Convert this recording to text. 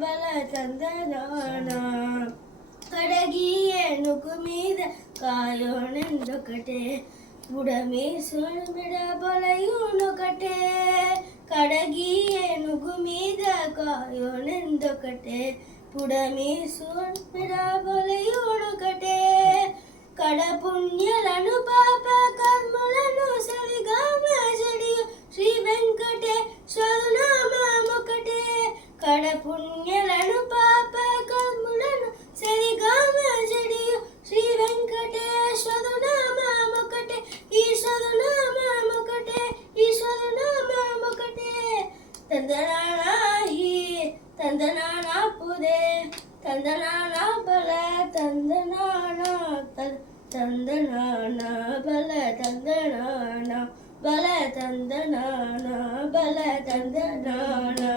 బల తందనాన కడగి ఏనుగు మీద కాయోనెందొకటే పుడమి సుమిడ బలయునొకటే కడగి ఏనుగు మీద కాయోనెందొకటే పుడమి సుమిడ బలయునొకటే కడపుణ్యలను పాప కర్మలను సరిగా మెజడియు శ్రీ వెంకటేశ్వరు నామమొకటే కడపుణ్యలను పాప కర్మలను సరిగా మెజడియు శ్రీ వెంకటేశ్వరు నామమొకటే ఈశ్వరు నామమొకటే ఈశ్వరు నామమొకటే తందనానాహి తందనానా పుదే తందనానా బల తందనానా తందనానా బల తందనానా బల తందనానా బల తందనానా